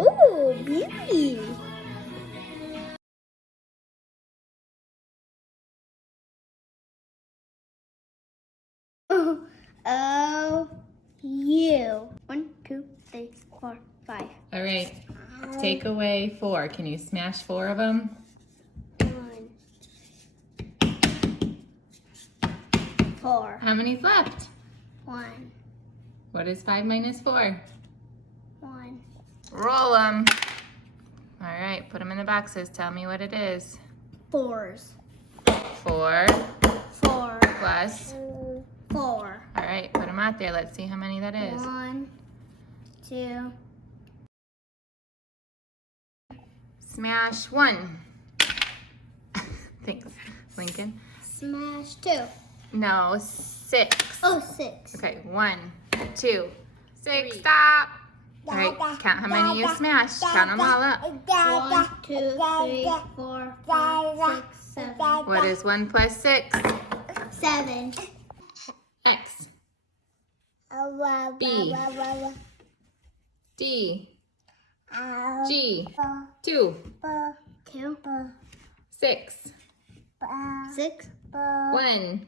Ooh, beauty. O, U. 1, 2, 3, 4, 5. All right. Take away 4. Can you smash 4 of them? 1, 4. How many's left? 1, What is 5 minus 4? 1. Roll them. All right, put them in the boxes. Tell me what it is. 4s. 4 4. plus. 4. All right, put them out there. Let's see how many that is. 1, 2. Smash 1. Thanks, Lincoln. Smash 2. No, 6. Oh, 6. Okay, 1, 2, 6. Stop. All right, count how many you smashed. Count them all up. 1, 2, 3, 4, 5, 6, 7. What is 1 plus 6? 7. X. B. D. G. 2. 2. 6. 6. 1.